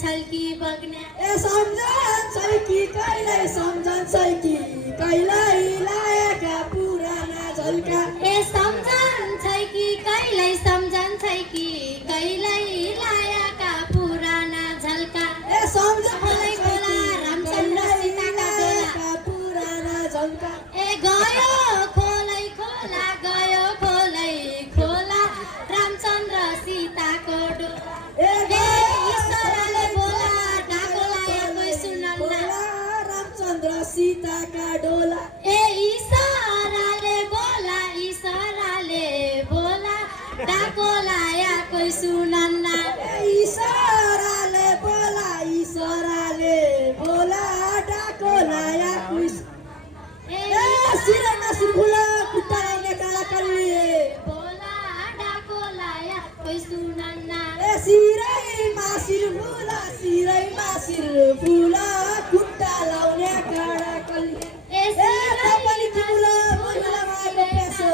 छल्की बग्ने ए सम्झन्छ कि कहिल्यै सम्झन्छ कि कहिल्यै लाएका पुराना झल्का ए सम्झन्छ कि कहिल्यै सम्झन्छ कि कहिल्यै लाएका पुराना झल्का ए सम्झन्छ खोलै खोला रामचन्द्र सीताका डोला पुराना झल्का ए गयो खोलै खोला गयो खोलै खोला रामचन्द्र सीताको डोला ए ईश्वरले बोला डाको लाया कोही सुनन्न रामचन्द्र सीताका डोला ए ईश्वरले बोला डाको लाया कोही सुनन्न ईश्वरले बोला डाको लाया कोही ए सिरमा सिरफुला खुट्टा लाउने काला कल्ली बोला डाको लाया कोही सुनन्न ए सिरैमा सिरफुला खुट्टा लाउने काला कल्ली ए तपाईँ तिमीला मुला माको पेसो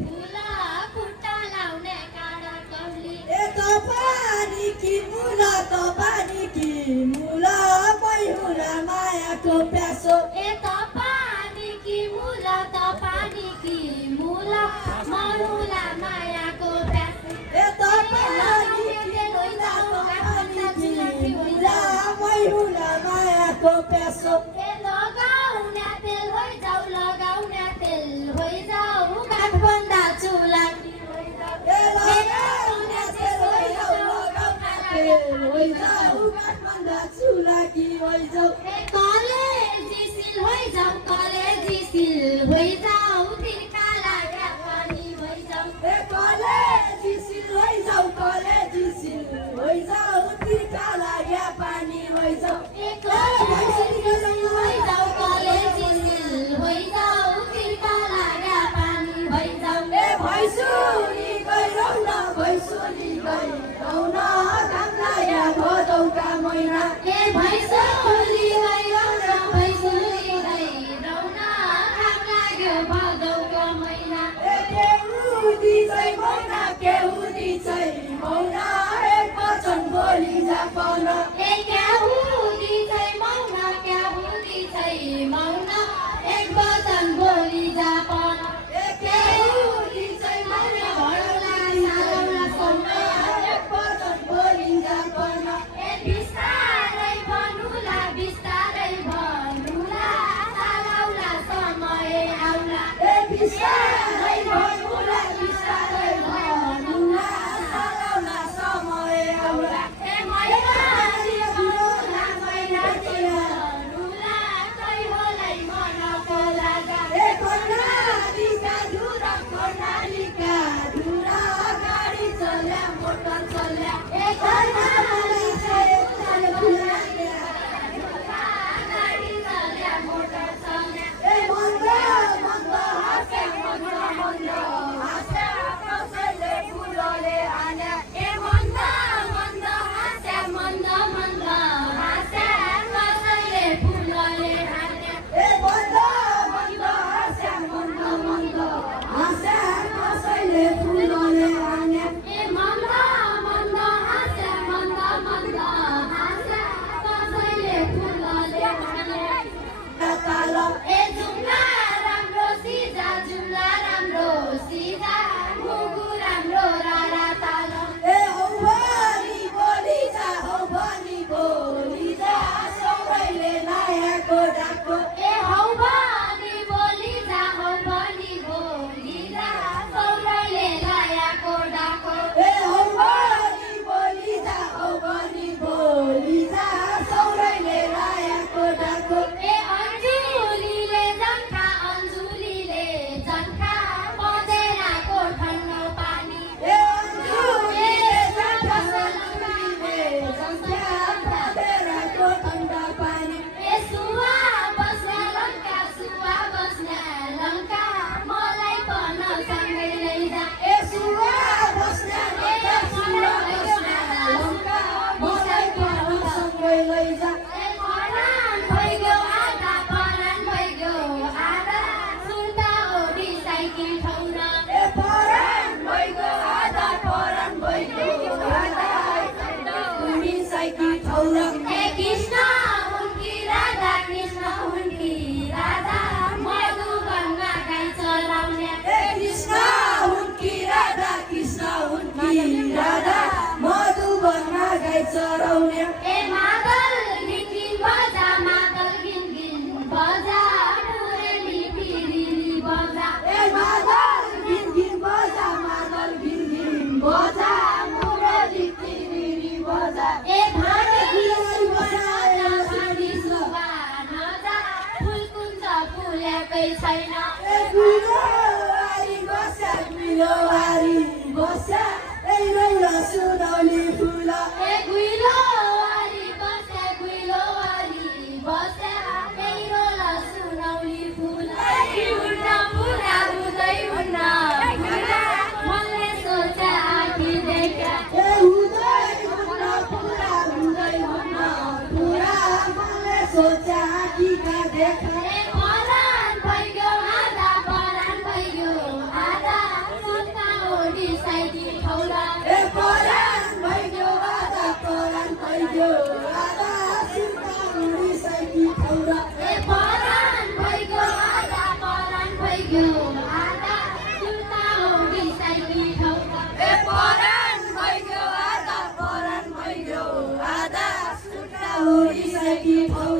फुला खुट्टा लाउने काँडा कौली ए तपाईँ कि मुला पहिला मायाको प्यासो ए तपाईँ कि मुला मरुला मायाको प्यास ए तपाईँ कि मुला पहिला मायाको प्यासो ए लगाउने तेल होइजाऊ काठबन्दा चुला ए लगाउने तेल होइजाऊ काठमाडौँ चुला कि होइजाऊ ए कलेजी सिल होइजाऊ तिर्खा लाग्या पनि होइजाऊ ए कलेजी सिल होइजाऊ तिर्खा लाग्या पानी होइजाऊ ए कलेजी सिल होइजाऊ कलेजी सिल होइजाऊ तिर्खा लाग्या पानी होइजाऊ ए भैसुनी गइरौ न घाम लाग्या भदौका महिना ए भैसुली गइरौ न घाम लाग्यो भदौको महिना ए केहुदी चाहिँ मौना एक वचन बोली जा पाउन ए क्याहुदी चाहिँ मौन एक वचन बोली जा पाउन ए केहुदी चाहिँ मौना भडौला सालौला सौना एक वचन बोली जा पाउन ए बिस्तारै भन्नुला सालौला समय आउला ए बिस्तारै भन्नुला सालौला समय आउला ए मैनाली भन्नुला कही होलै मनको लागा ए कर्णालीका धुरा गाडी चल्या मोटर चल्या ए कर्णाली गाडी चल्या मोटर चल्या ए मन्द हाँस्या कसैले फुलले हान्या ए मन्द हाँस्या कसैले फुलले हान्या ए मन्द हाँस्या कसैले फुलले हान्या ए मन्द हाँस्या कसैले फुलले हान्या ताल ए जुम्ला राम्रो सिजा मुगु राम्रो रारा ताल ए औ भनी बोली जा सबैले नयाँको डाको ए हौ भनी बोली जा सौरैले लायाको डाको ए औ भनी बोली जा सबैले नयाँको डाको ए अन्जुलीले जङ्खा बजेराको ठन्डो पानी ए अन्जुलीले जङ्खा ठन्डा पानी ए सुवा बस्ने लङ्का मलाई पनि सँगै लैजा ए सुवा बस्ने लङ्का मलाई पनि सँगै लैजा ए परान भइगयो आधा सुन्दा ओडी साइकल ठौरा ए परान भइगयो आधा उडी साइकल ठौरा ए मादल गिनगिन बजा मादल गिनगिन बजा मुरली पिरिरी बजा ए मादल गिनगिन बजा मादल गिनगिन बजा मुरली पिरिरी बजा ए भाँडी सुबाना भाँडी सुबाना जा फुलकुञ्ज फुलेकै छैन ए गुइलोवारी बस्या गुइलोवारी बस्या ए रौला सुनौली फुल ए गुइलोवारी बस्या गुइलोवारी बस्या ए रोला सुनौली फुल ए हुन्न पुरा हुँदै हुन्न मनले सोचा आँखी देखा ए हुँदै हुन्न पुरा हुँदै हुन्न पुरा मनले सोच्या आँखीका देखा ए परान भइगयो आधा परान भइगयो आधा सुत्ता ओडी साइडी ठौला ए परान भइगयो आधा परान भइगयो आधा सुन्ता उडी साइकी ठौरा ए परान भइगयो आधा परान भइगयो आधा सुत्ता ओडी साइडी ठौला ए परान भइगयो आधा परान भइगयो आधा सुन्ता उडी साइकी ठौरा